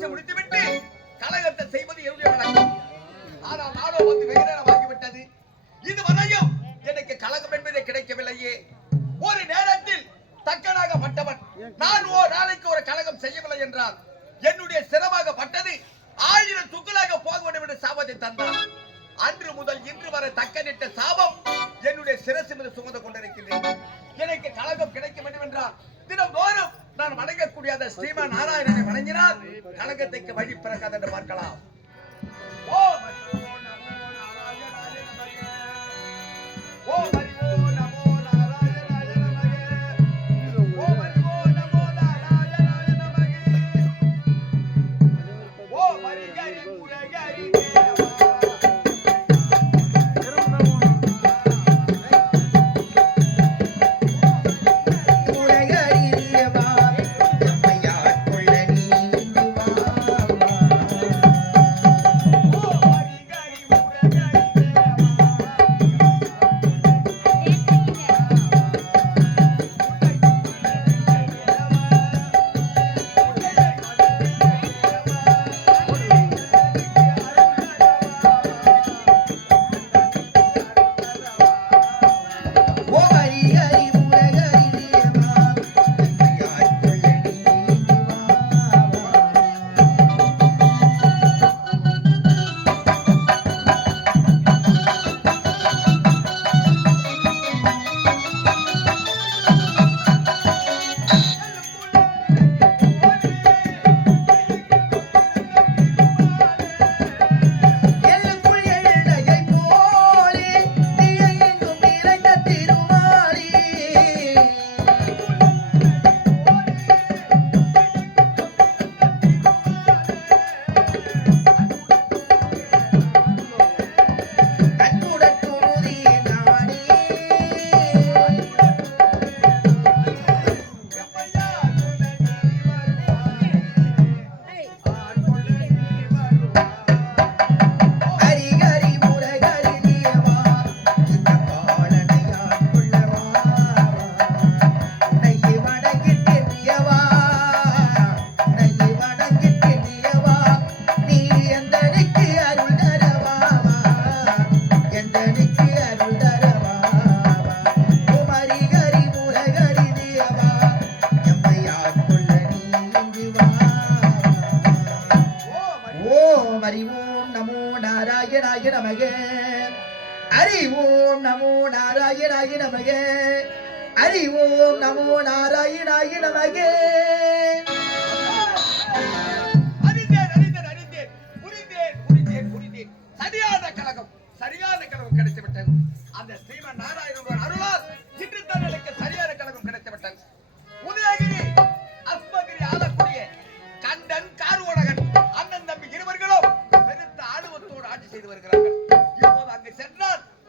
நிமிஷம் முடித்துவிட்டு கலகத்தை செய்வது என்னுடைய வழக்கம். ஆனால் நானோ வந்து வெகு நேரம் ஆகிவிட்டது இதுவரையும் எனக்கு கலகம் என்பதே கிடைக்கவில்லையே. ஒரு நேரத்தில் தக்கனாக பட்டவன் நான் ஓ நாளைக்கு ஒரு கலகம் செய்யவில்லை என்றால் என்னுடைய சிரமாக பட்டது ஆயிரம் துக்களாக போக வேண்டும் என்று சாபத்தை தந்தான் அன்று முதல் இன்று வரை தக்கனிட்ட சாபம் என்னுடைய சிரசு மீது சுமந்து கொண்டிருக்கிறேன். எனக்கு கலகம் கிடைக்க வேண்டும் என்றால் தினந்தோறும் நான் வணங்கக்கூடிய அந்த ஸ்ரீமன் நாராயணனை வணங்கினால் கலகத்துக்கு வழி பிறக்காது என்று பார்க்கலாம். அறிவோம் நமோ நாராயணாய நமக. அறிவோம் நமோ நாராயணாய நமக. அறிவோம் ஓம் நமோ நாராயணாய நமக.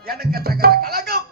எனக்கு தகுந்த கழகம்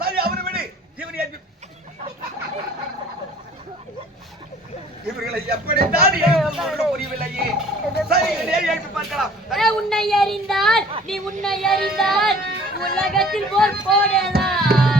சரி அவரை விடு. இவர் இவர்களை எப்படித்தான் புரியவில்லையே சரி எழுப்பி பார்க்கலாம். உன்னை அறிந்தால் நீ உன்னை அறிந்தால் உலகத்தில் போர் போடலாம்.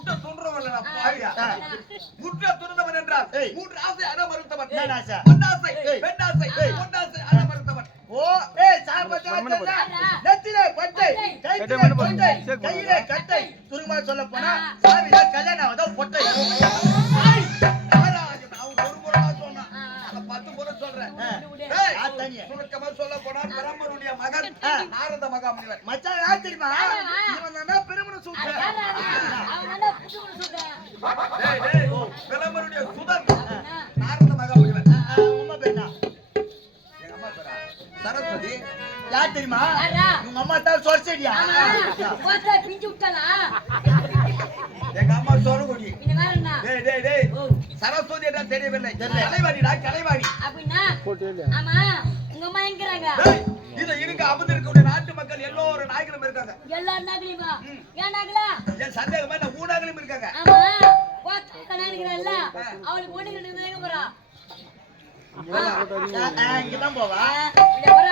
முட்டை துண்டுறவன். முற்ற துறந்தவன் என்றால். மூன்று ஆசை அற மறுத்தவன் என்ன ஆசை? பொன்னாசை. பெண்ணாசை. பொன்னாசை அற மறுத்தவன் ஓ, ஏய், வச்சா, நெத்தியிலே பட்டை, கைத்திலே பொட்டை, கையிலே கட்டை. சுருக்கமா சொல்லப் போனா, தான் கல்யாணம் ஆகுதா, பொட்டை. தான் சொல்லப் போனால் பிரம்மனுடைய மகன். நாரத மகாமுனிவர். மச்சான் யார் தெரியுமா? இவன் பெருமனை அது? சூட்டுறேன். யாராடா? அவன் நல்லா புட்டு புட்டு சொல்றான். டேய், டேய், பிரம்மனுடைய சுதன்? நாரத உங்க அம்மா பேர்? எங்க அம்மா பேரா? சரஸ்வதி யார் தெரியுமா? உங்க அம்மா தான் சொர்ச்செடியா? பிஞ்சு விட்டாளா? எங்க அம்மா? டேய் டேய் டேய் சரஸ்வதி என்ன தெரியவில்லை. கலைவாணிடா கலைவாணி அப்படின்னா? ஆமா, உங்க அம்மா எங்கிறாங்க? டேய், இது இருக்க அமர்ந்திருக்கக்கூடிய நாட்டு மக்கள் எல்லோரும் நாய்களும் இருக்காங்க. எல்லா நாகலிமா? ஏன் நாகலா? என் சந்தேகமா ஊனாகளும் இருக்காங்க? ஆமா? அவளுக்கு ஒண்ணு ரெண்டு போறா. ஆ, இங்கதான் போவா. இங்க